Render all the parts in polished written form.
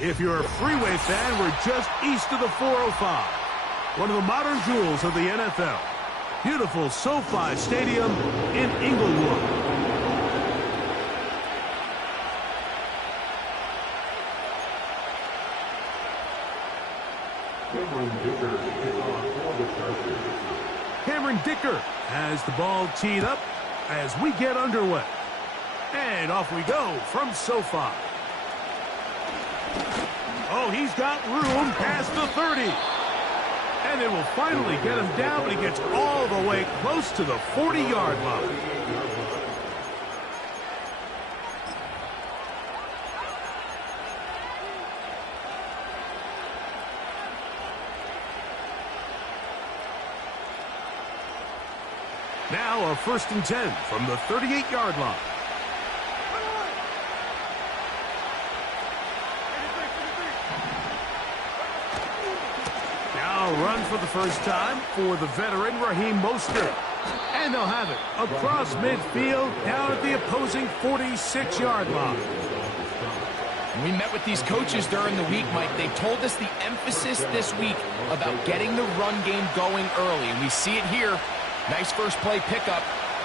If you're a Freeway fan, we're just east of the 405. One of the modern jewels of the NFL. Beautiful SoFi Stadium in Inglewood. Cameron Dicker has the ball teed up as we get underway. And off we go from SoFi. Oh, he's got room past the 30. And it will finally get him down, but he gets all the way close to the 40-yard line. Now a 1st and 10 from the 38-yard line. Now a run for the first time for the veteran Raheem Mostert. And they'll have it across midfield down at the opposing 46-yard line. We met with these coaches during the week, Mike. They told us the emphasis this week about getting the run game going early. And we see it here. Nice first play pickup,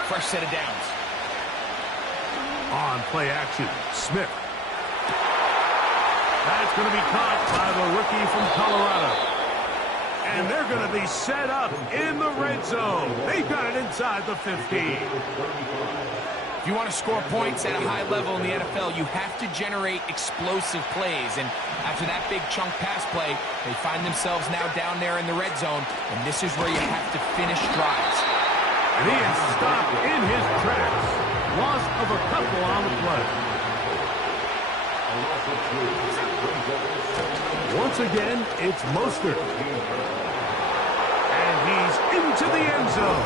fresh set of downs. On play action, Smith. That's going to be caught by the rookie from Colorado. And they're going to be set up in the red zone. They've got it inside the 15. If you want to score points at a high level in the NFL, you have to generate explosive plays. And after that big chunk pass play, they find themselves now down there in the red zone. And this is where you have to finish drives. And he is stopped in his tracks. Loss of a couple on the play. Once again, it's Mostert. And he's into the end zone.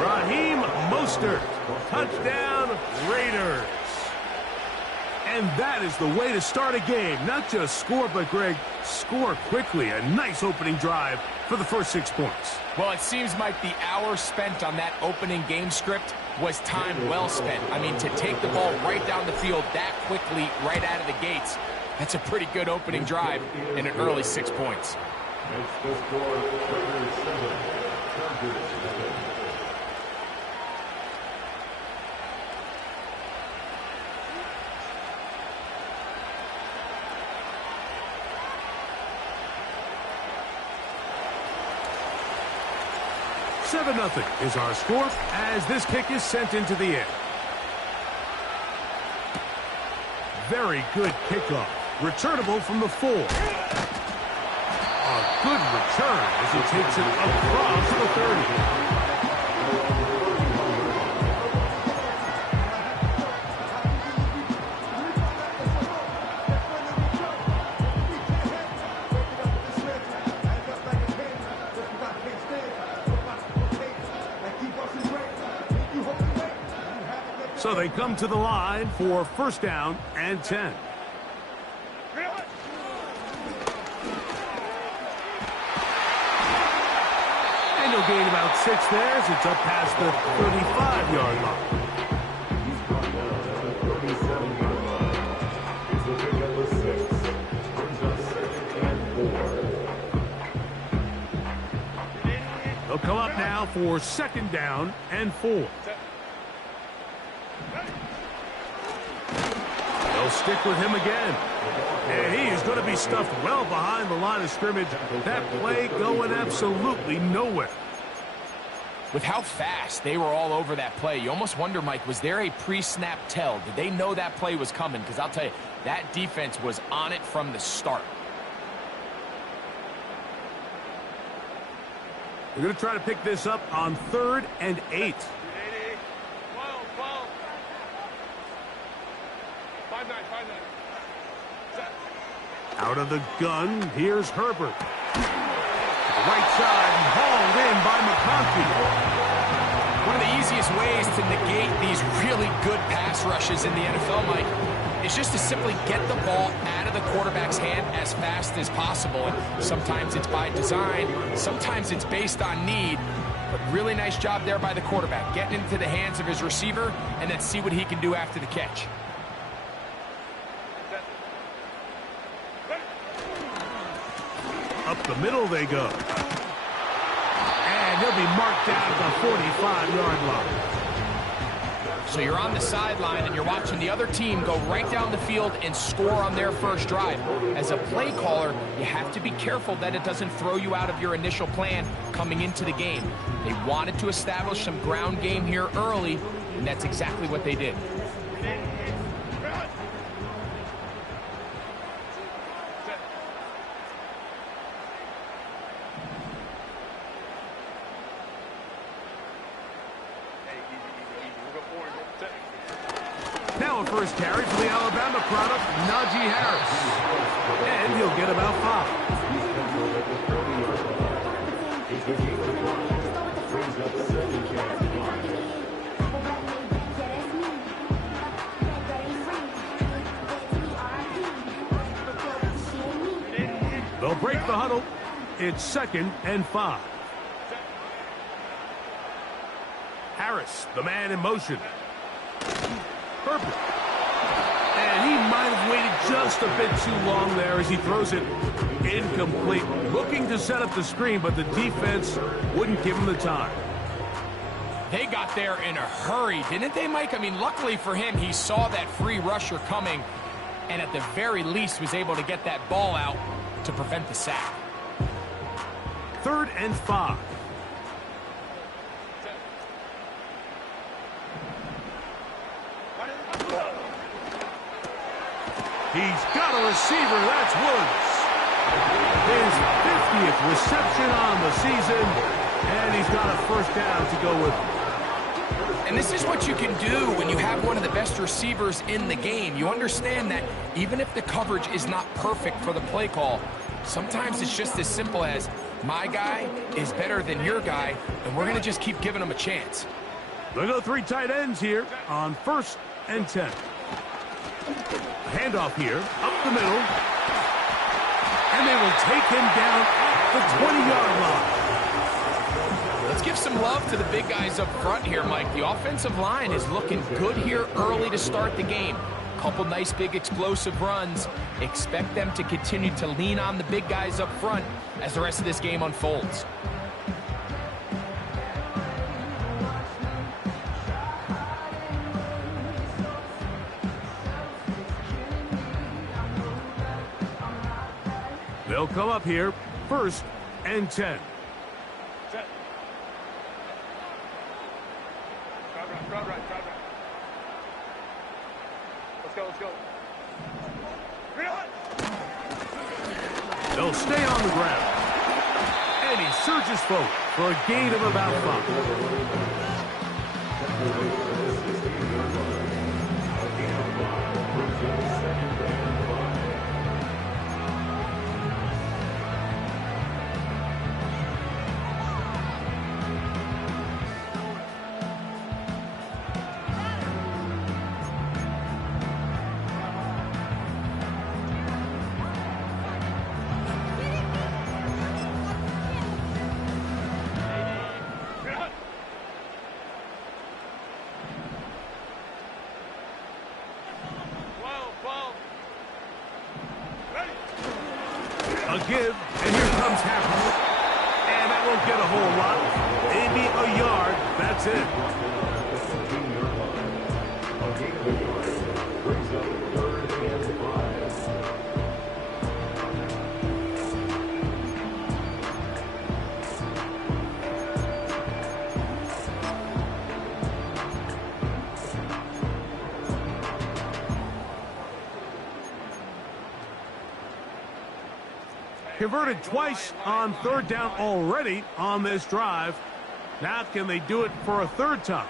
Raheem Mostert. Touchdown, Raiders. And that is the way to start a game. Not just score, but, Greg, score quickly. A nice opening drive for the first 6 points. Well, it seems like the hour spent on that opening game script was time well spent. I mean, to take the ball right down the field that quickly, right out of the gates, that's a pretty good opening drive in an early 6 points. Seven 0 is our score as this kick is sent into the air. Very good kickoff. Returnable from the 4. A good return as he takes it across the 30. So they come to the line for 1st down and 10. And he'll gain about 6 there as it's up past the 35-yard line. They'll come up now for 2nd down and 4. They'll stick with him again. And he is going to be stuffed well behind the line of scrimmage. That play going absolutely nowhere. With how fast they were all over that play, you almost wonder, Mike, was there a pre-snap tell? Did they know that play was coming? Because I'll tell you, that defense was on it from the start. We're going to try to pick this up on 3rd and 8. Out of the gun, here's Herbert. Right side, hauled in by McConkey. One of the easiest ways to negate these really good pass rushes in the NFL, Mike, is just to simply get the ball out of the quarterback's hand as fast as possible. And sometimes it's by design, sometimes it's based on need. But really nice job there by the quarterback, getting into the hands of his receiver, and then see what he can do after the catch. the middle they go. And he'll be marked down at the 45-yard line. So you're on the sideline and you're watching the other team go right down the field and score on their first drive. As a play caller, you have to be careful that it doesn't throw you out of your initial plan coming into the game. They wanted to establish some ground game here early, and that's exactly what they did. Now a first carry for the Alabama product, Najee Harris. And he'll get about 5. They'll break the huddle. It's 2nd and 5. Harris, the man in motion. Herbert. And he might have waited just a bit too long there as he throws it incomplete. Looking to set up the screen, but the defense wouldn't give him the time. They got there in a hurry, didn't they, Mike? I mean, luckily for him, he saw that free rusher coming and at the very least was able to get that ball out to prevent the sack. 3rd and 5. He's got a receiver. That's Woods. His 50th reception on the season, and he's got a first down to go with him. And this is what you can do when you have one of the best receivers in the game. You understand that even if the coverage is not perfect for the play call, sometimes it's just as simple as my guy is better than your guy, and we're going to just keep giving him a chance. They'll go 3 tight ends here on 1st and 10. Handoff here, up the middle. And they will take him down at the 20-yard line. Let's give some love to the big guys up front here, Mike. The offensive line is looking good here early to start the game. Couple nice big explosive runs. Expect them to continue to lean on the big guys up front as the rest of this game unfolds. They'll come up here, 1st and 10. Set. Crowd right. Let's go. They'll stay on the ground. And he surges forward for a gain of about 5. A give, and here comes Harris. And that won't get a whole lot. Maybe a yard. That's it. Converted twice on 3rd down already on this drive. Now can they do it for a 3rd time?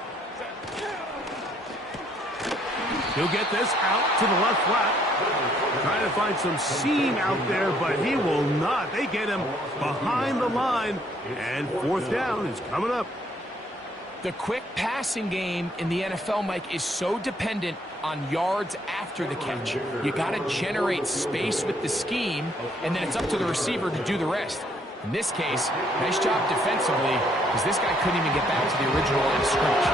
He'll get this out to the left flat. Trying to find some seam out there, but he will not. They get him behind the line, and 4th down is coming up. The quick passing game in the NFL, Mike, is so dependent on yards after the catch. You got to generate space with the scheme, and then it's up to the receiver to do the rest. In this case, nice job defensively, because this guy couldn't even get back to the original line of scrimmage.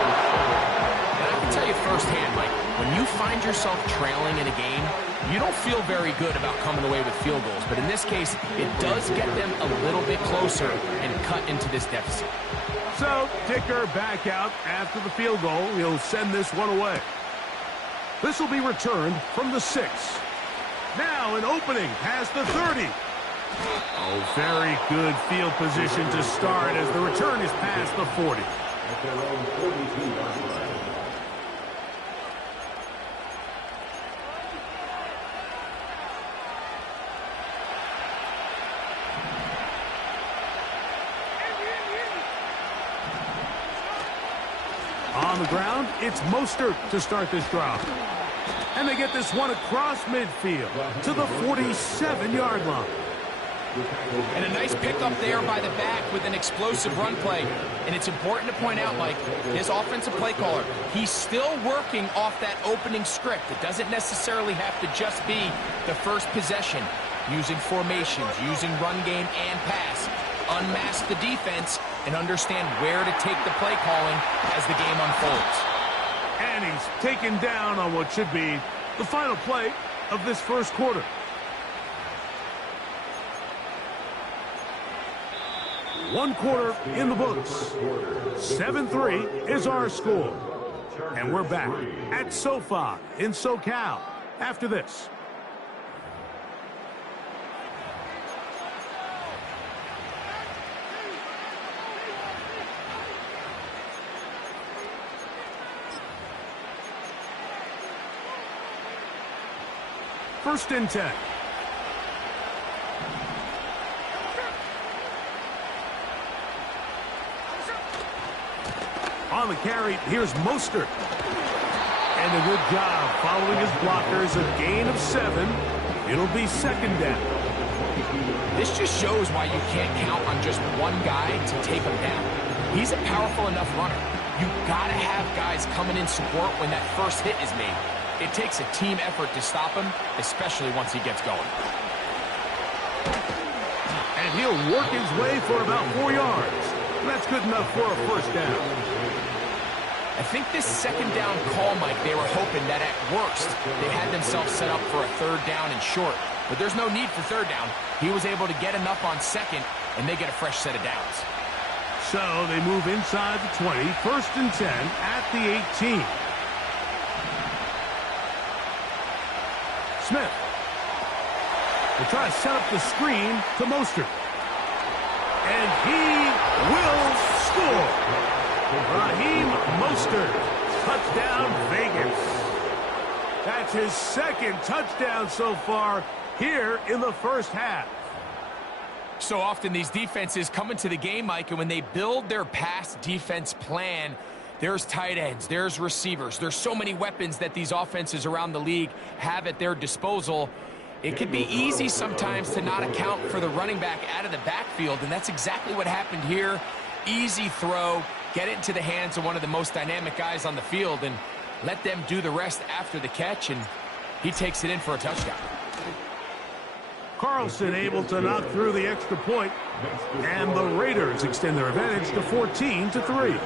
And I can tell you firsthand, Mike, when you find yourself trailing in a game, you don't feel very good about coming away with field goals. But in this case, it does get them a little bit closer and cut into this deficit. So, Dicker back out after the field goal. He'll send this one away. This will be returned from the 6. Now an opening past the 30. Oh, very good field position to start as the return is past the 40. On the ground, it's Mostert to start this drive. And they get this one across midfield to the 47-yard line. And a nice pickup there by the back with an explosive run play. And it's important to point out, Mike, his offensive play caller, he's still working off that opening script. It doesn't necessarily have to just be the first possession. Using formations, using run game and pass. Unmask the defense and understand where to take the play calling as the game unfolds. And he's taken down on what should be the final play of this first quarter. One quarter in the books. 7-3 is our score. And we're back at SoFi in SoCal after this. First and 10. On the carry, here's Mostert. And a good job following his blockers. A gain of 7. It'll be second down. This just shows why you can't count on just one guy to take him down. He's a powerful enough runner. You gotta have guys coming in support when that first hit is made. It takes a team effort to stop him, especially once he gets going. And he'll work his way for about 4 yards. That's good enough for a first down. I think this second down call, Mike, they were hoping that at worst they had themselves set up for a third down and short. But there's no need for third down. He was able to get enough on second, and they get a fresh set of downs. So they move inside the 20, first and 10 at the 18. Smith. They try to set up the screen to Mostert. And he will score. Raheem Mostert. Touchdown, Vegas. That's his second touchdown so far here in the first half. So often these defenses come into the game, Mike, and when they build their pass defense plan, there's tight ends, there's receivers, there's so many weapons that these offenses around the league have at their disposal. It could be easy sometimes to not account for the running back out of the backfield, and that's exactly what happened here. Easy throw, get it into the hands of one of the most dynamic guys on the field, and let them do the rest after the catch, and he takes it in for a touchdown. Carlson able to knock through the extra point, and the Raiders extend their advantage to 14-3.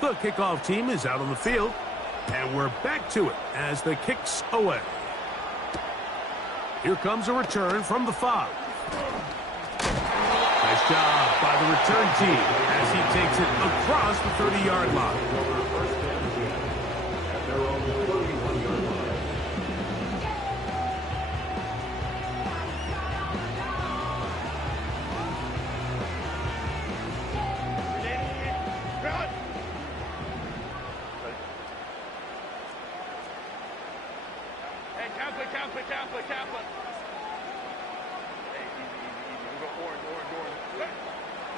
The kickoff team is out on the field, and we're back to it as the kick's away. Here comes a return from the 5. Nice job by the return team as he takes it across the 30-yard line.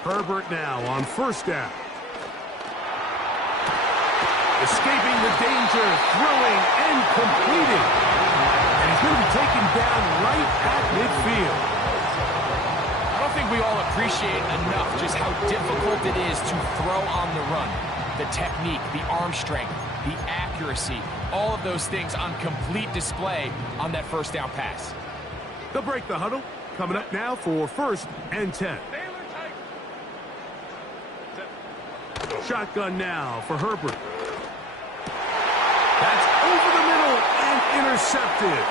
Herbert now on first down. Escaping the danger, throwing and completing. And he's going to be taken down right at midfield. I don't think we all appreciate enough just how difficult it is to throw on the run. The technique, the arm strength, the accuracy. all of those things on complete display on that first down pass. They'll break the huddle. Coming up now for 1st and 10. Shotgun now for Herbert. That's over the middle and intercepted.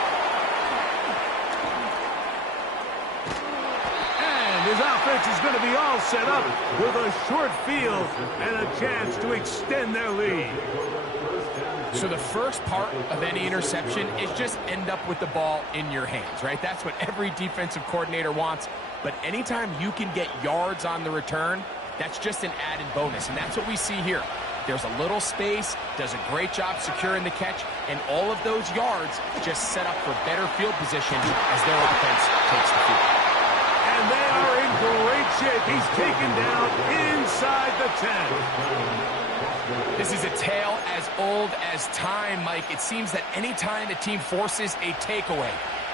And his offense is going to be all set up with a short field and a chance to extend their lead. So the first part of any interception is just end up with the ball in your hands, right? That's what every defensive coordinator wants. But anytime you can get yards on the return, that's just an added bonus, and that's what we see here. There's a little space, does a great job securing the catch, and all of those yards just set up for better field position as their offense takes the field. And they are in great shape. He's taken down inside the 10. This is a tale as old as time, Mike. It seems that anytime a team forces a takeaway,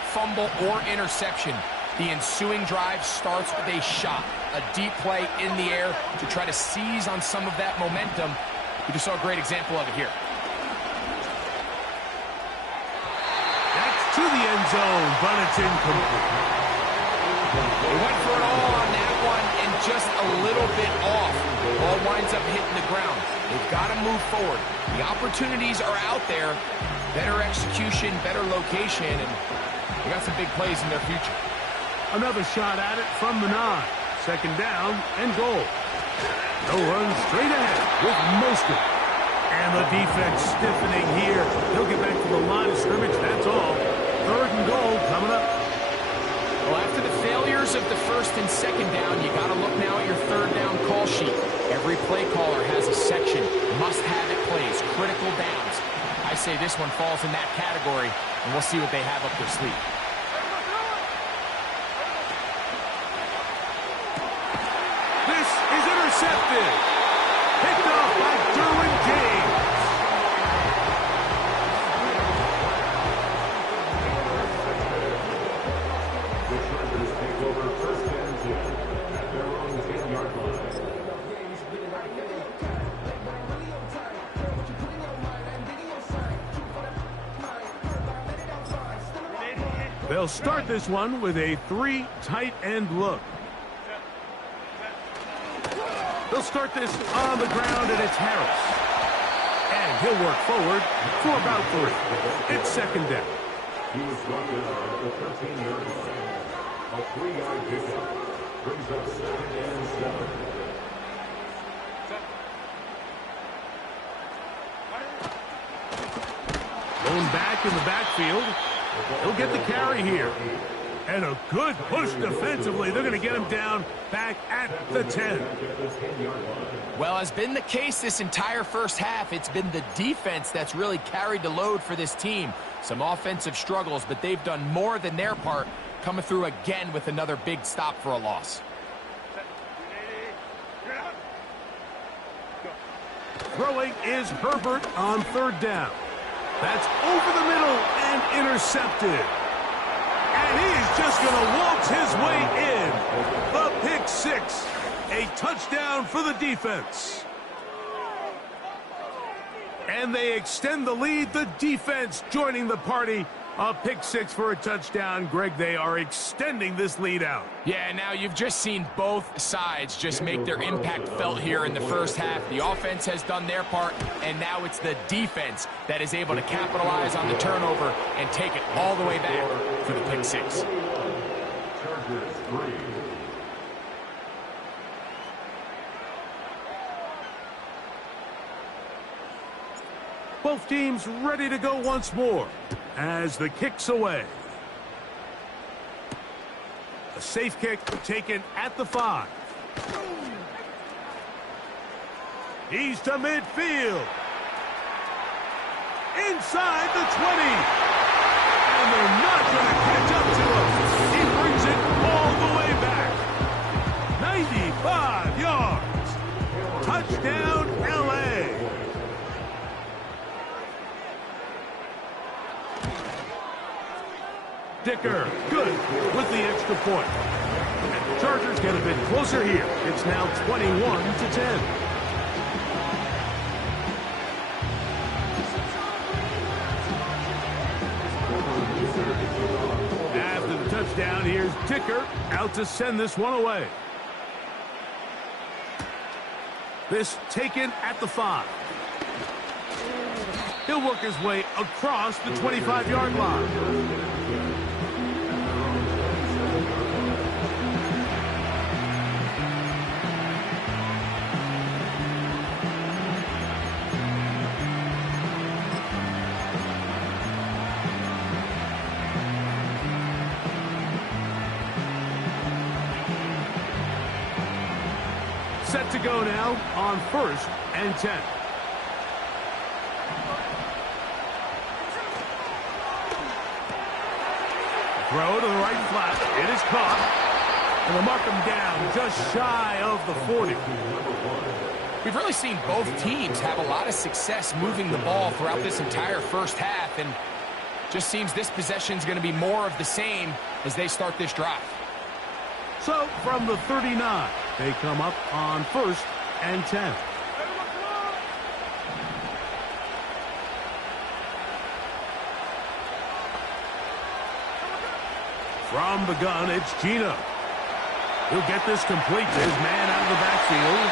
fumble, or interception, the ensuing drive starts with a shot, a deep play in the air to try to seize on some of that momentum. We just saw a great example of it here. That's to the end zone, but it's incomplete. They went for it all on that one and just a little bit off. Ball winds up hitting the ground. They've got to move forward. The opportunities are out there. Better execution, better location, and they got some big plays in their future. Another shot at it from the 9. 2nd down and goal. They'll run straight ahead with Mostert. And the defense stiffening here. He'll get back to the line of scrimmage, that's all. 3rd and goal coming up. Well, after the failures of the 1st and 2nd down, you got to look now at your 3rd down call sheet. Every play caller has a section, must-have-it plays, critical downs. I say this one falls in that category, and we'll see what they have up their sleeve. This is intercepted. Picked off by Derwin James. They'll start this one with a 3 tight end look. They'll start this on the ground, and it's Harris. And he'll work forward for about 3. It's 2nd down. He was brought down at the 13-yard line. A 3-yard pickup brings up 2nd and 7. Going back in the backfield. He'll get the carry here. And a good push defensively. They're going to get him down back at the 10. Well, as been the case this entire first half, it's been the defense that's really carried the load for this team. Some offensive struggles, but they've done more than their part, coming through again with another big stop for a loss. Throwing is Herbert on 3rd down. That's over the middle and intercepted. And he's just going to waltz his way in. The pick 6. A touchdown for the defense. And they extend the lead. The defense joining the party. A pick 6 for a touchdown. Greg, they are extending this lead out. Yeah, now you've just seen both sides just make their impact felt here in the first half. The offense has done their part, and now it's the defense that is able to capitalize on the turnover and take it all the way back for the pick 6. Chargers 3. Both teams ready to go once more as the kick's away. A safe kick taken at the 5. He's to midfield. Inside the 20. And they're not going to catch up to him. He brings it all the way back. 95 yards. Touchdown, L.A. Dicker, good with the extra point. And the Chargers get a bit closer here. It's now 21-10. down. Here's Dicker out to send this one away. This taken at the 5. He'll work his way across the 25-yard line. Set to go now on 1st and 10. Throw to the right flat. It is caught. And they'll mark him down just shy of the 40. We've really seen both teams have a lot of success moving the ball throughout this entire first half, and just seems this possession is going to be more of the same as they start this drive. So from the 39, they come up on 1st and 10. From the gun, it's Gino. He'll get this complete to his man out of the backfield.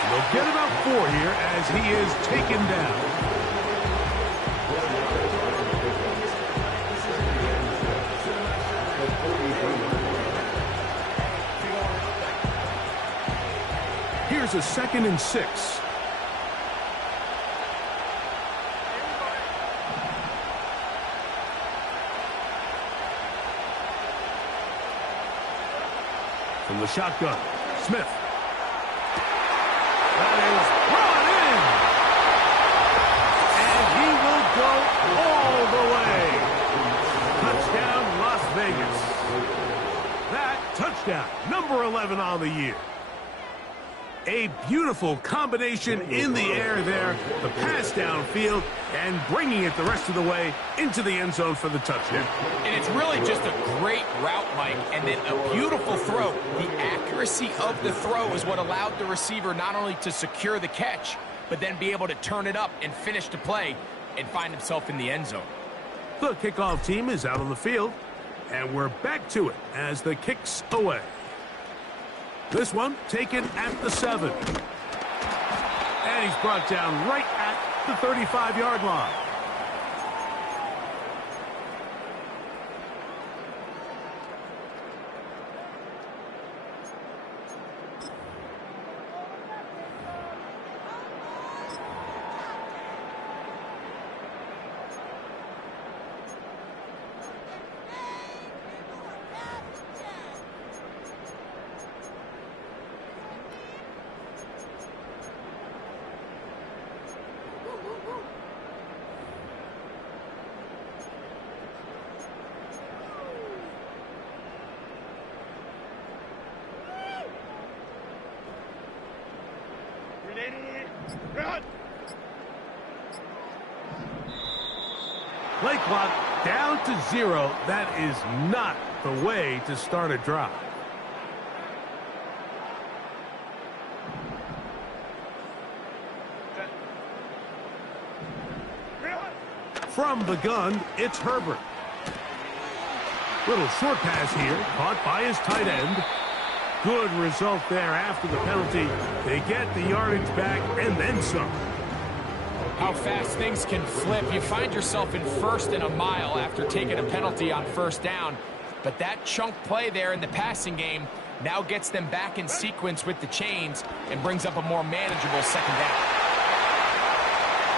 And they'll get about 4 here as he is taken down. Here's a 2nd and 6. From the shotgun, Smith. That is brought in. And he will go all the way. Touchdown, Las Vegas. That touchdown, number 11 on the year. A beautiful combination in the air there. The pass downfield and bringing it the rest of the way into the end zone for the touchdown. And it's really just a great route, Mike, and then a beautiful throw. The accuracy of the throw is what allowed the receiver not only to secure the catch, but then be able to turn it up and finish the play and find himself in the end zone. The kickoff team is out on the field, and we're back to it as the kick's away. This one taken at the 7. And he's brought down right at the 35-yard line. Play clock down to 0. That is not the way to start a drive. From the gun, it's Herbert. Little short pass here, caught by his tight end. Good result there after the penalty. They get the yardage back and then some. How fast things can flip. You find yourself in 1st and a mile after taking a penalty on 1st down. But that chunk play there in the passing game now gets them back in sequence with the chains and brings up a more manageable 2nd down.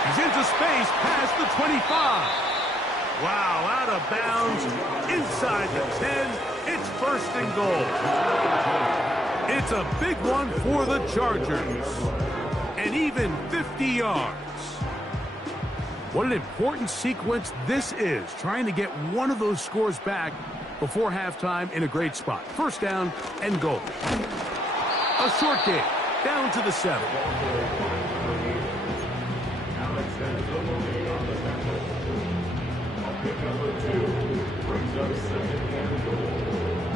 He's into space past the 25. Wow, out of bounds, inside the 10. It's 1st and goal. It's a big one for the Chargers. And even 50 yards. What an important sequence this is, trying to get one of those scores back before halftime in a great spot. 1st down and goal. A short game, down to the 7. Pick number 2 brings up 2nd and goal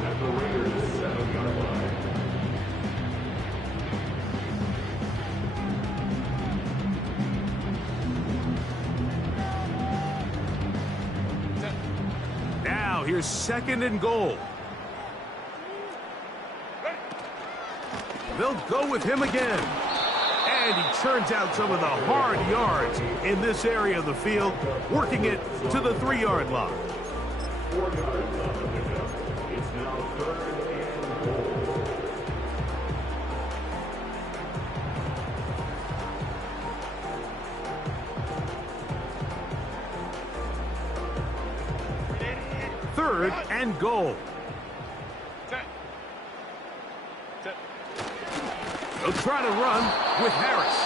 at the Raiders' 7-yard line. Here's 2nd and goal. They'll go with him again. And he churns out some of the hard yards in this area of the field, working it to the 3-yard line. 4 yards on the pickup. It's now 3rd and goal. Third and goal. They'll try to run with Harris.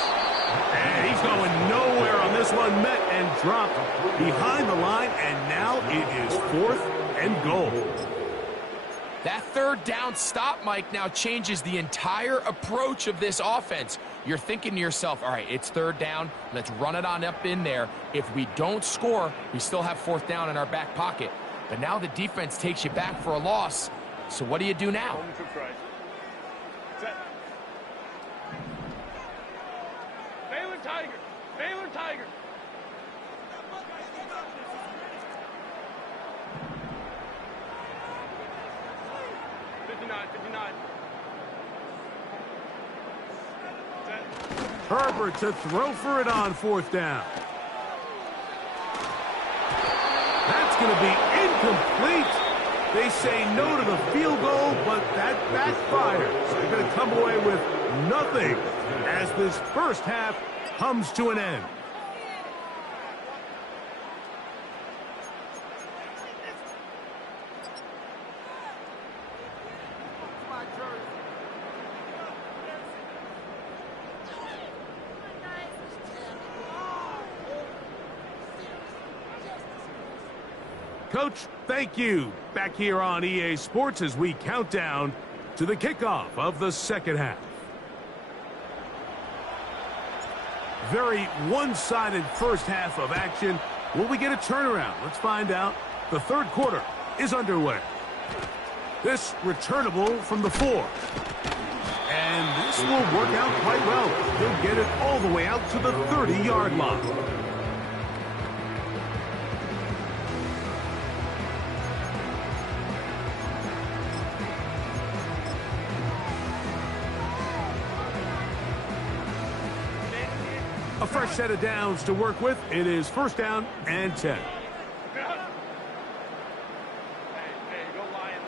And he's going nowhere on this one. Met and dropped behind the line. And now it is 4th and goal. That 3rd down stop, Mike, now changes the entire approach of this offense. You're thinking to yourself, all right, it's 3rd down. Let's run it on up in there. If we don't score, we still have 4th down in our back pocket. But now the defense takes you back for a loss. So what do you do now? Baylor Tiger! Baylor Tiger! Herbert to throw for it on 4th down. That's going to be incomplete. They say no to the field goal, but that backfires. They're going to come away with nothing as this first half comes to an end. Coach, thank you. Back here on EA Sports as we count down to the kickoff of the 2nd half. Very one-sided first half of action. Will we get a turnaround? Let's find out. The 3rd quarter is underway. This returnable from the 4. And this will work out quite well. He'll get it all the way out to the 30-yard line. A fresh set of downs to work with. It is 1st down and 10. Hey, go Lion.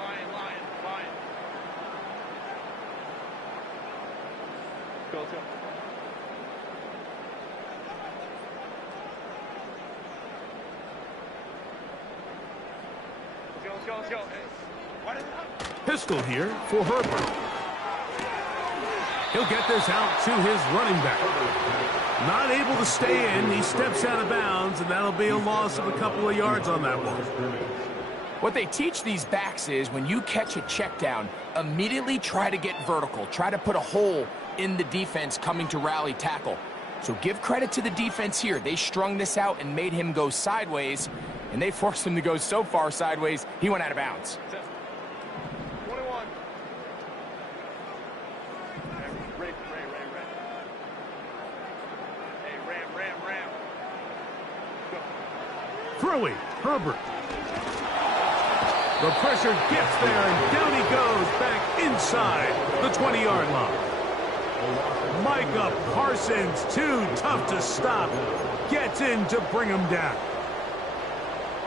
Go. Let's go. Hey. Pistol here for Herbert. He'll get this out to his running back. Not able to stay in. He steps out of bounds, and that'll be a loss of a couple of yards on that one. What they teach these backs is when you catch a check down, immediately try to get vertical. Try to put a hole in the defense coming to rally tackle. So give credit to the defense here. They strung this out and made him go sideways, and they forced him to go so far sideways, he went out of bounds. 21. Ram. Throwing, Herbert. The pressure gets there, and down he goes back inside the 20-yard line. Micah Parsons, too tough to stop, gets in to bring him down.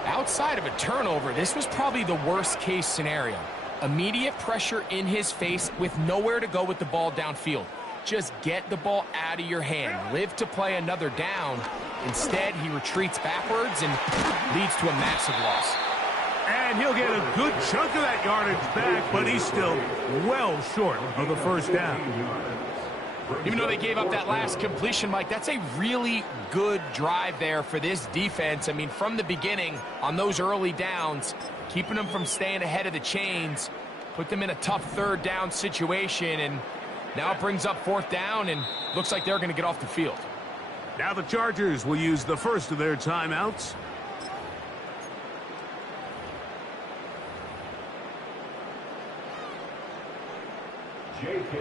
Outside of a turnover, this was probably the worst-case scenario. Immediate pressure in his face with nowhere to go with the ball downfield. Just get the ball out of your hand. Live to play another down. Instead, he retreats backwards and leads to a massive loss. And he'll get a good chunk of that yardage back, but he's still well short of the first down. Even though they gave up that last completion, Mike, that's a really good drive there for this defense. I mean, from the beginning, on those early downs, keeping them from staying ahead of the chains, put them in a tough 3rd down situation, and now it brings up 4th down, and looks like they're going to get off the field. Now the Chargers will use the first of their timeouts.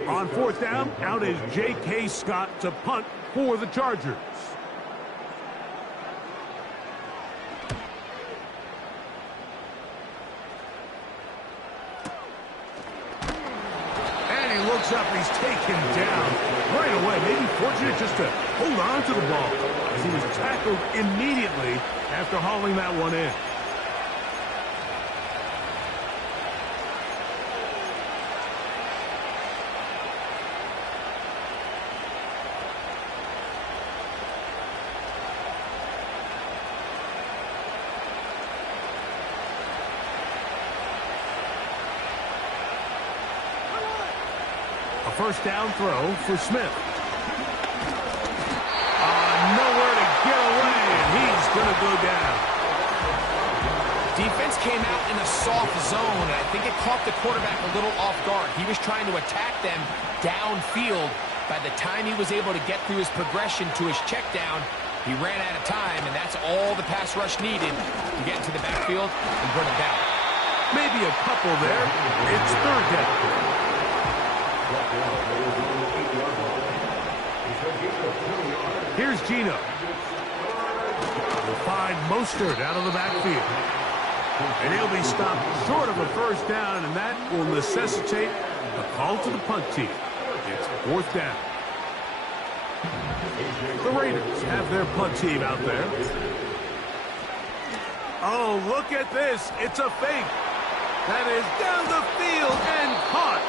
On 4th down, out is J.K. Scott to punt for the Chargers. looks up, he's taken down right away. Maybe fortunate just to hold on to the ball as he was tackled immediately after hauling that one in. A first down throw for Smith. Nowhere to get away, and he's going to go down. Defense came out in a soft zone, and I think it caught the quarterback a little off guard. He was trying to attack them downfield. By the time he was able to get through his progression to his check down, he ran out of time, and that's all the pass rush needed to get into the backfield and bring him down. Maybe a couple there. It's third down. Here's Geno. We'll find Mostert out of the backfield. And he'll be stopped short of a first down, and that will necessitate a call to the punt team. It's fourth down. The Raiders have their punt team out there. Oh, look at this. It's a fake. That is down the field and caught.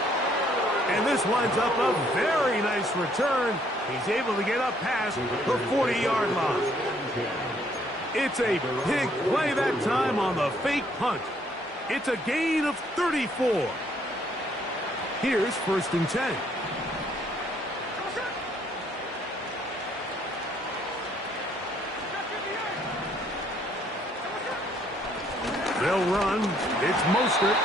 And this winds up a very nice return. He's able to get up past the 40-yard line. It's a big play that time on the fake punt. It's a gain of 34. Here's first and 10. They'll run. It's Mostert.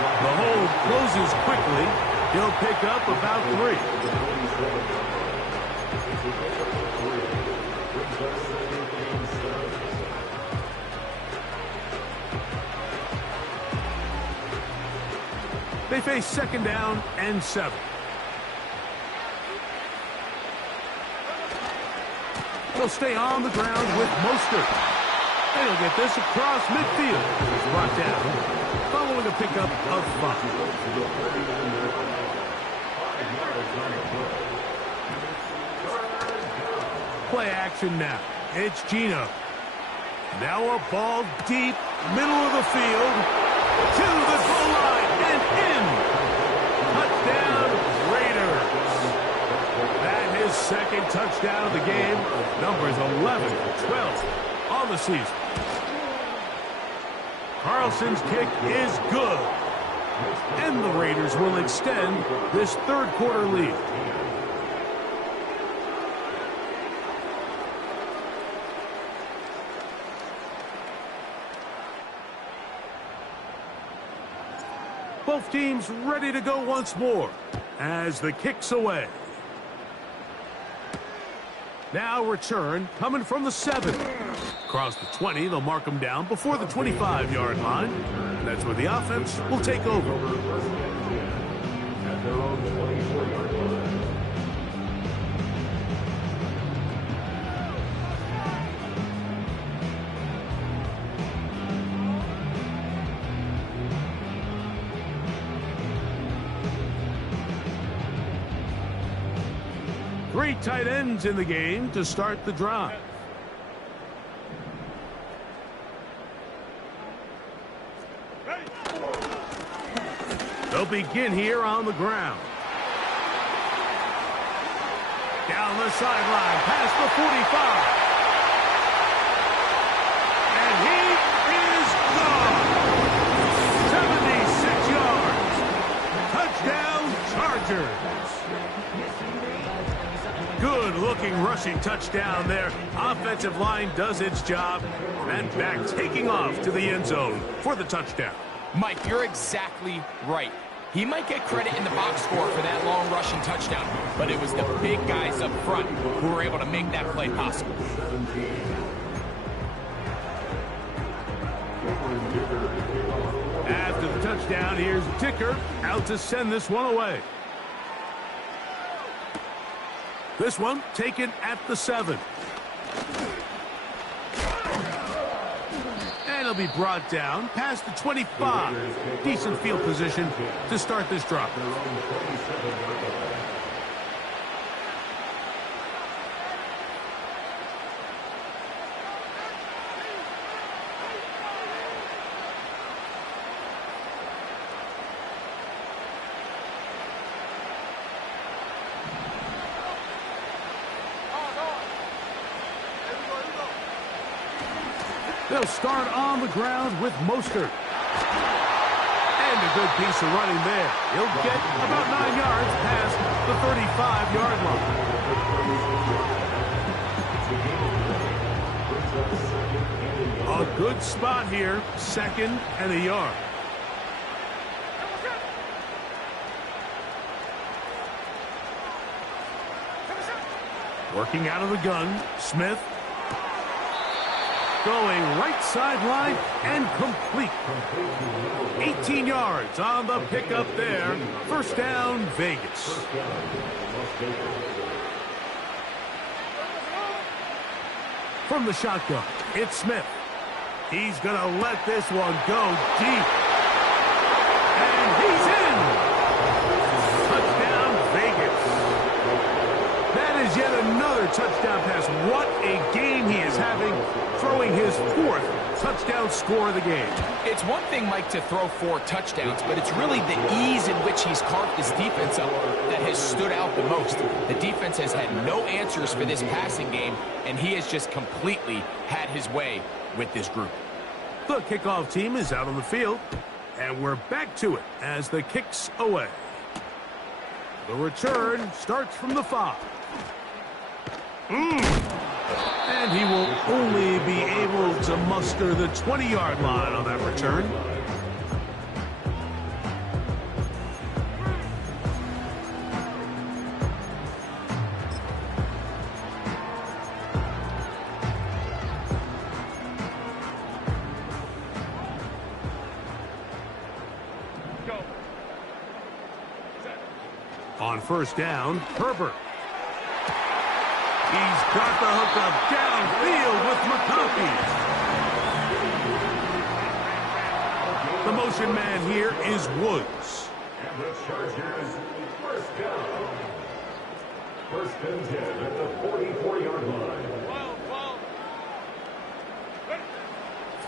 The hold closes quickly. He'll pick up about 3. They face second down and 7. They'll stay on the ground with Mostert. And he'll get this across midfield. He's brought down, following a pickup of 5. Play action now. It's Geno. Now a ball deep, middle of the field, to the goal line and in. Touchdown, Raiders. That his second touchdown of the game. Numbers 11-12 on the season. Carlson's kick is good. And the Raiders will extend this third quarter lead. Both teams ready to go once more as the kick's away. Now return coming from the 7. Across the 20, they'll mark them down before the 25-yard line. And that's where the offense will take over. At their own 24-yard line. Three tight ends in the game to start the drive. They'll begin here on the ground. Down the sideline, past the 45. And he is gone. 76 yards. Touchdown, Chargers. Good-looking rushing touchdown there. Offensive line does its job. And back taking off to the end zone for the touchdown. Mike, you're exactly right. He might get credit in the box score for that long rushing touchdown, but it was the big guys up front who were able to make that play possible. After the touchdown, here's Dicker out to send this one away. This one taken at the 7. And he'll be brought down past the 25. Decent field position to start this drive. Their own 27-yard line. They'll start on the ground with Mostert. And a good piece of running there. He'll get about 9 yards past the 35-yard line. A good spot here, 2nd and a yard. Working out of the gun, Smith. Going right sideline and complete. 18 yards on the pickup there. First down, Vegas. From the shotgun, it's Smith. He's going to let this one go deep. And he's in. Touchdown, Vegas. That is yet another touchdown pass. What a game he is having, throwing his 4th touchdown score of the game. It's one thing, Mike, to throw 4 touchdowns, but it's really the ease in which he's carved his defense up that has stood out the most. The defense has had no answers for this passing game, and he has just completely had his way with this group. The kickoff team is out on the field, and we're back to it as the kick's away. The return starts from the 5. And he will only be able to muster the 20-yard line on that return. Go. On first down, Herbert. He's got the hookup downfield with McConkey. The motion man here is Woods. And the Chargers, first down. 1st and 10 at the 44-yard line. Well.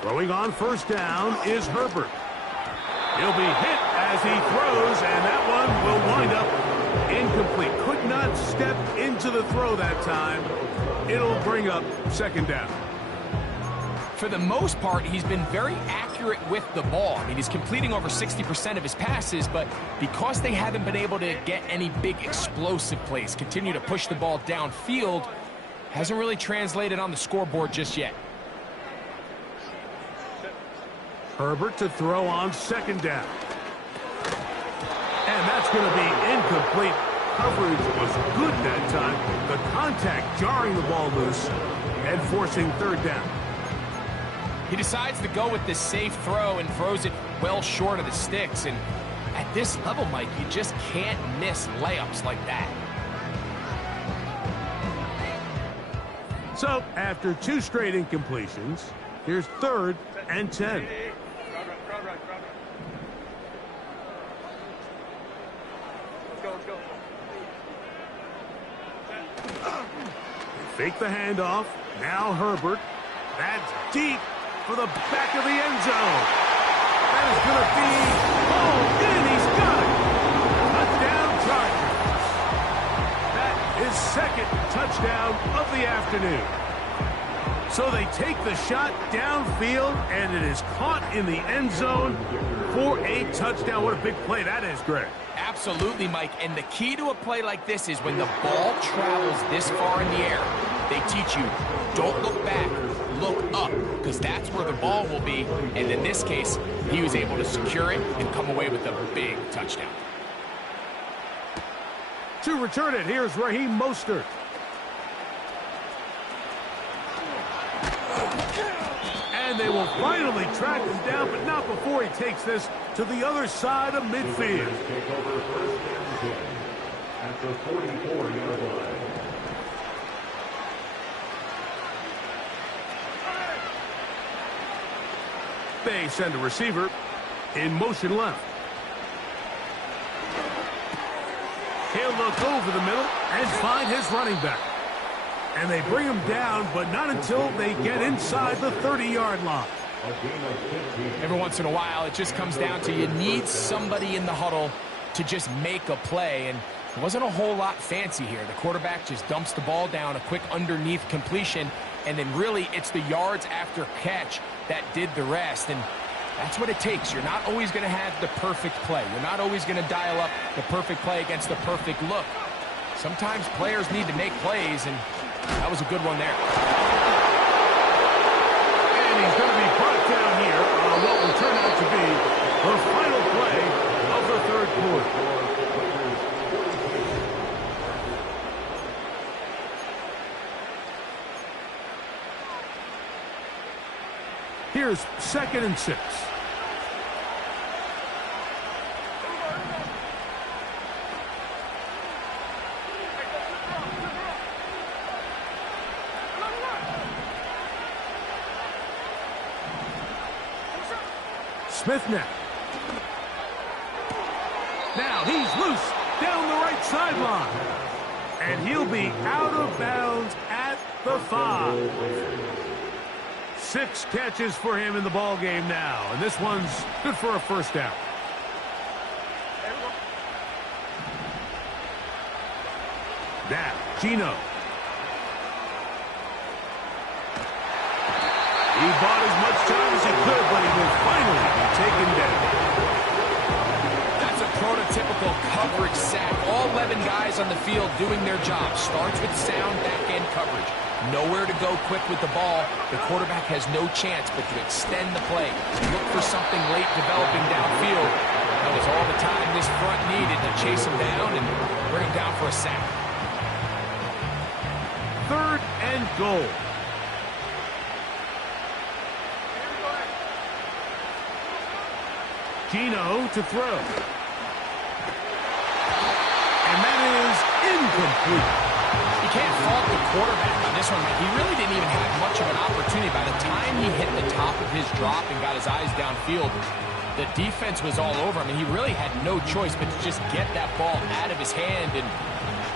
Throwing on first down is Herbert. He'll be hit as he throws, and that one will wind up incomplete. Could not step into the throw that time. It'll bring up 2nd down. For the most part, he's been very accurate with the ball. I mean, he's completing over 60% of his passes, but because they haven't been able to get any big explosive plays, continue to push the ball downfield, hasn't really translated on the scoreboard just yet. Herbert to throw on 2nd down. And that's going to be incomplete. Coverage was good that time. The contact jarring the ball loose and forcing 3rd down. He decides to go with this safe throw and throws it well short of the sticks. And at this level, Mike, you just can't miss layups like that. So, after 2 straight incompletions, here's 3rd and 10. Crowd right. Let's go. Fake the handoff. Now Herbert. That's deep for the back of the end zone. That is going to be hauled in. He's got it. Touchdown Chargers. That is 2nd touchdown of the afternoon. So they take the shot downfield, and it is caught in the end zone for a touchdown. What a big play that is, Greg. Absolutely, Mike. And the key to a play like this is when the ball travels this far in the air, they teach you, don't look back, look up, because that's where the ball will be. And in this case, he was able to secure it and come away with a big touchdown. To return it, here's Raheem Mostert. And they will finally track him down, but not before he takes this to the other side of midfield. Take over 1st and 10 at the 44-yard line. They send a receiver in motion left. He'll look over the middle and find his running back. And they bring him down, but not until they get inside the 30-yard line. Every once in a while, it just comes down to you need somebody in the huddle to just make a play. And it wasn't a whole lot fancy here. The quarterback just dumps the ball down, a quick underneath completion, and then really it's the yards after catch that did the rest. And that's what it takes. You're not always going to have the perfect play. You're not always going to dial up the perfect play against the perfect look. Sometimes players need to make plays, and that was a good one there. And he's going to be brought down here on what will turn out to be the final play of the third quarter. Here's 2nd and 6. Smith now. Now he's loose down the right sideline. And he'll be out of bounds at the 5. 6 catches for him in the ball game now, and this one's good for a first down. Now, Geno. He bought as much time as he could, but he will finally be taken down. That's a prototypical coverage sack. All 11 guys on the field doing their job. Starts with sound back-end coverage. Nowhere to go quick with the ball. The quarterback has no chance but to extend the play. Look for something late developing downfield. That was all the time this front needed to chase him down and bring him down for a sack. 3rd and goal. Geno to throw. And that is incomplete. You can't fault the quarterback on this one, Mike. He really didn't even have much of an opportunity. By the time he hit the top of his drop and got his eyes downfield, the defense was all over him, and he really had no choice but to just get that ball out of his hand and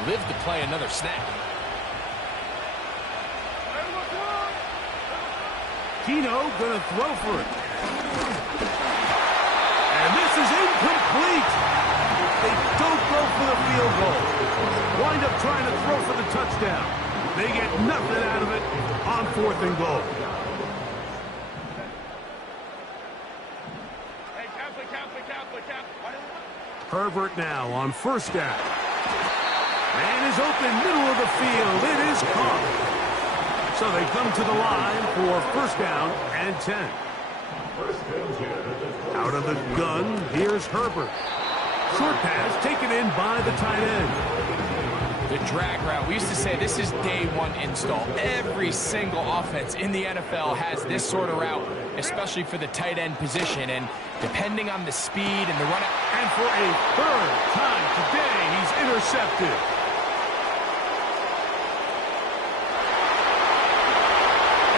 live to play another snap. Geno gonna throw for it. And this is incomplete. They don't go for the field goal. Wind up trying to throw for the touchdown. They get nothing out of it on 4th and goal. Hey, cap. Herbert now on 1st down. Man is open, middle of the field. It is caught. So they come to the line for 1st down and 10. Out of the gun, here's Herbert. Short pass taken in by the tight end. The drag route. We used to say this is day one install. Every single offense in the NFL has this sort of route, especially for the tight end position. And depending on the speed and the run out. And for a 3rd time today, he's intercepted.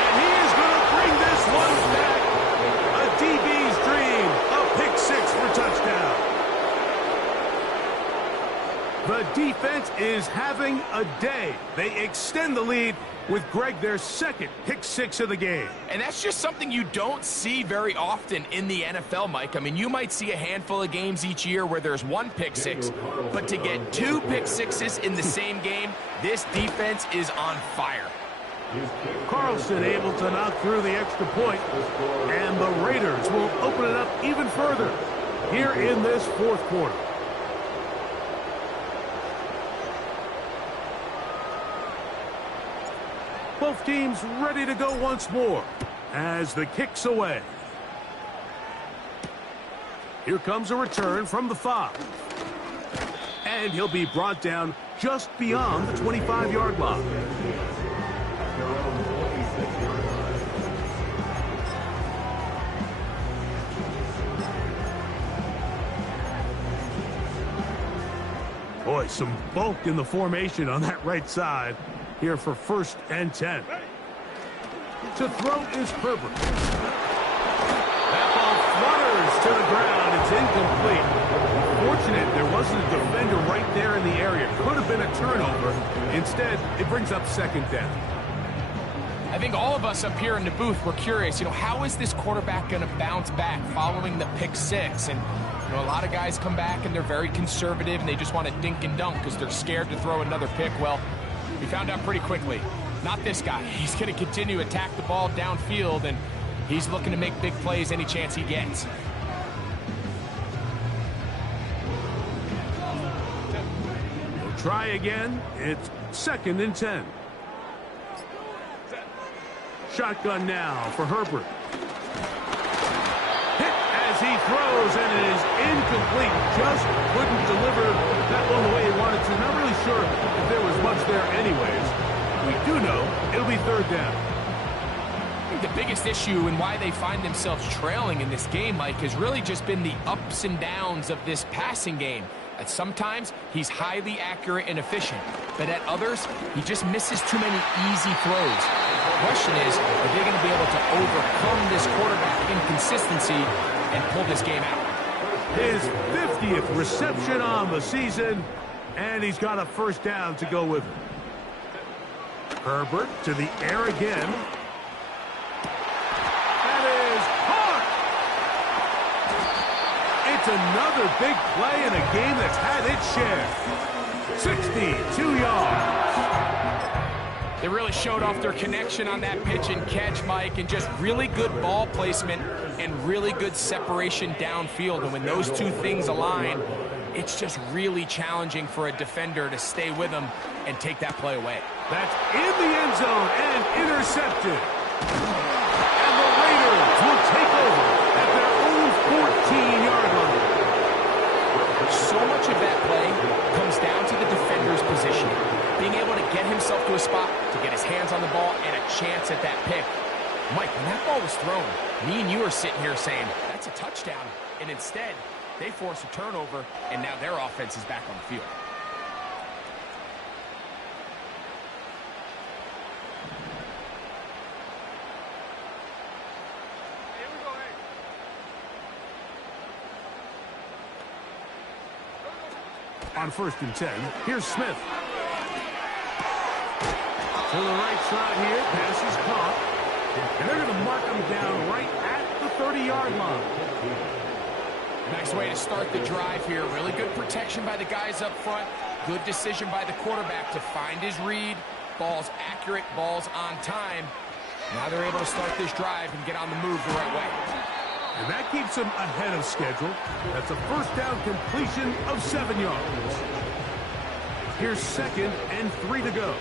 And he is going to bring this one back. A DB's dream. A pick 6 for touchdown. The defense is having a day. They extend the lead with Greg their 2nd pick 6 of the game. And that's just something you don't see very often in the NFL, Mike. I mean, you might see a handful of games each year where there's 1 pick 6, but to get 2 pick 6s in the same game, this defense is on fire. Carlson able to knock through the extra point, and the Raiders will open it up even further here in this 4th quarter. Both teams ready to go once more as the kick's away. Here comes a return from the 5. And he'll be brought down just beyond the 25-yard line. Boy, some bulk in the formation on that right side. Here for 1st and 10. To throw is Herbert. That ball flutters to the ground. It's incomplete. Fortunate there wasn't a defender right there in the area. Could have been a turnover. Instead, it brings up second down. I think all of us up here in the booth were curious, how is this quarterback going to bounce back following the pick six? And, a lot of guys come back and they're very conservative and they just want to dink and dunk because they're scared to throw another pick. Well, we found out pretty quickly. Not this guy. He's going to continue to attack the ball downfield, and he's looking to make big plays any chance he gets. We'll try again. It's 2nd and 10. Shotgun now for Herbert. Hit as he throws, and it is incomplete. Just couldn't deliver that one the way he wanted to. Not really sure if there was much there anyways. We do know it'll be 3rd down. I think the biggest issue and why they find themselves trailing in this game, Mike, has really just been the ups and downs of this passing game. At sometimes, he's highly accurate and efficient, but at others, he just misses too many easy throws. The question is, are they going to be able to overcome this quarterback inconsistency and pull this game out? His 50th reception on the season, and he's got a 1st down to go with it. Herbert to the air again. That is caught! It's another big play in a game that's had its share. 62 yards. They really showed off their connection on that pitch and catch, Mike, and just really good ball placement and really good separation downfield. And when those two things align, it's just really challenging for a defender to stay with them and take that play away. That's in the end zone and intercepted. And the Raiders will take over at their own 14-yard line. So much of that play comes down to the defender's position. Being able to get himself to a spot, to get his hands on the ball, and a chance at that pick. Mike, when that ball was thrown, me and you are sitting here saying, that's a touchdown. And instead, they force a turnover, and now their offense is back on the field. On 1st and 10, here's Smith. To the right side here, pass is caught. And they're going to mark him down right at the 30-yard line. Nice way to start the drive here. Really good protection by the guys up front. Good decision by the quarterback to find his read. Ball's accurate, ball's on time. Now they're able to start this drive and get on the move the right way. And that keeps him ahead of schedule. That's a 1st down completion of 7 yards. Here's 2nd and 3 to go.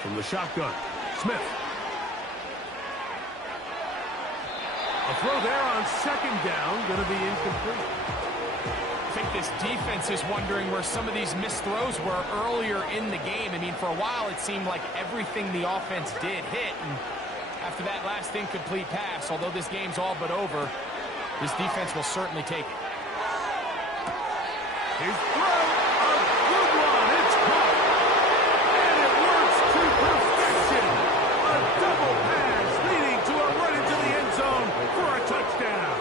From the shotgun, Smith. A throw there on 2nd down, going to be incomplete. I think this defense is wondering where some of these missed throws were earlier in the game. I mean, for a while, it seemed like everything the offense did hit. And after that last incomplete pass, although this game's all but over, this defense will certainly take it. His throw, a good one, it's caught. And it works to perfection. A double pass leading to a run into the end zone for a touchdown.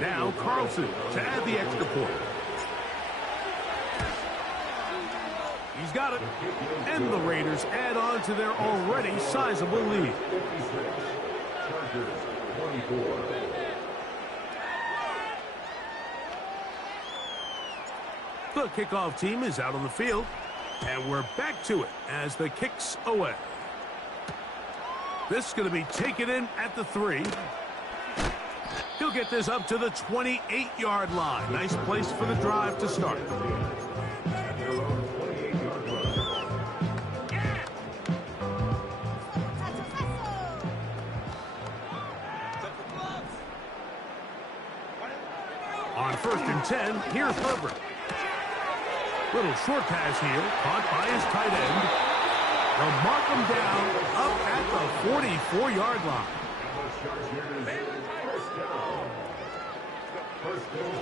Now Carlson to add the extra point. He's got it. And the Raiders add on to their already sizable lead. The kickoff team is out on the field. And we're back to it as the kick's away. This is going to be taken in at the 3. He'll get this up to the 28-yard line. Nice place for the drive to start. On 1st and 10, here's Herbert. Little short pass here, caught by his tight end. They'll mark him down up at the 44-yard line.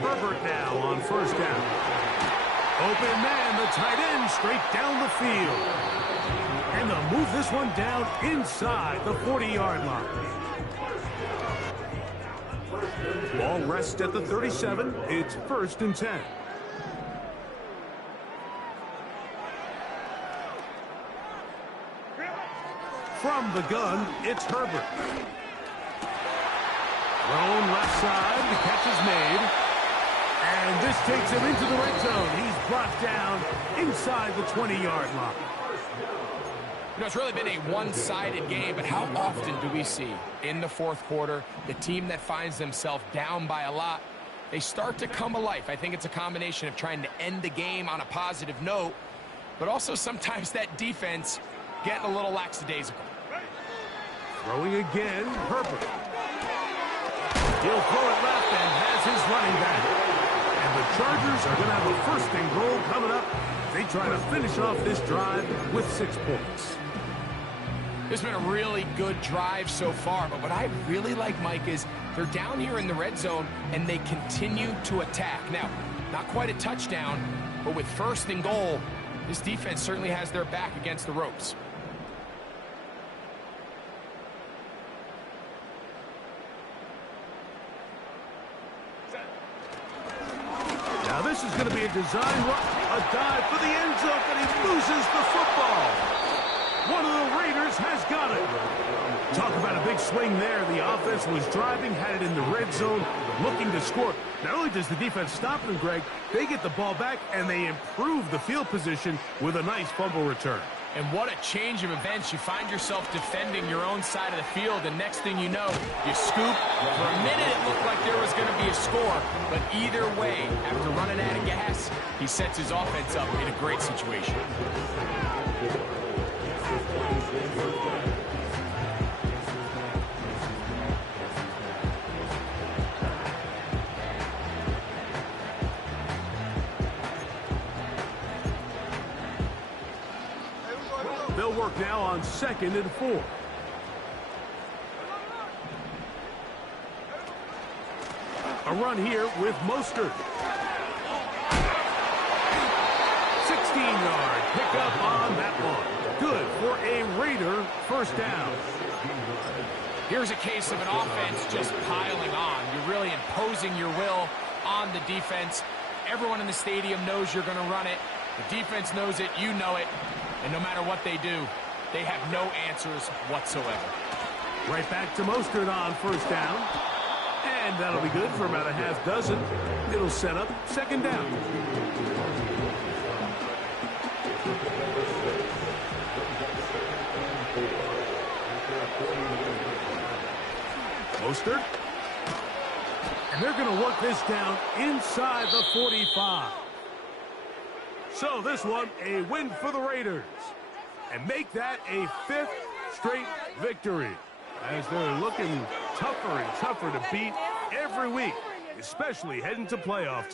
Herbert now on first down. Open man, the tight end, straight down the field. And they'll move this one down inside the 40-yard line. Ball rests at the 37. It's 1st and 10. From the gun, it's Herbert. Thrown left side, the catch is made. And this takes him into the red zone. He's brought down inside the 20-yard line. You know, it's really been a one-sided game, but how often do we see in the fourth quarter the team that finds themselves down by a lot, they start to come alive? I think it's a combination of trying to end the game on a positive note, but also sometimes that defense getting a little lackadaisical. Throwing again, Herbert. He'll throw it left and has his running back. And the Chargers are going to have a 1st and goal coming up. They try to finish off this drive with 6 points. It's been a really good drive so far, but what I really like, Mike, is they're down here in the red zone and they continue to attack. Now, not quite a touchdown, but with 1st and goal, this defense certainly has their back against the ropes. Now this is going to be a design run, a dive for the end zone, but he loses the football. One of the Raiders has got it. Talk about a big swing there. The offense was driving, had it in the red zone, looking to score. Not only does the defense stop them, Greg, they get the ball back and they improve the field position with a nice fumble return. And what a change of events. You find yourself defending your own side of the field, and next thing you know, you scoop. For a minute, it looked like there was going to be a score, but either way, after running out of gas, he sets his offense up in a great situation. They'll work now on 2nd and 4. A run here with Mostert. 16-yard pickup on that one. Good for a Raider 1st down. Here's a case of an offense just piling on. You're really imposing your will on the defense. Everyone in the stadium knows you're going to run it. The defense knows it. You know it. And no matter what they do, they have no answers whatsoever. Right back to Mostert on 1st down. And that'll be good for about a half dozen. It'll set up 2nd down. Mostert. And they're going to work this down inside the 45. So this one, a win for the Raiders. And make that a 5th straight victory. As they're looking tougher and tougher to beat every week, especially heading to playoff time.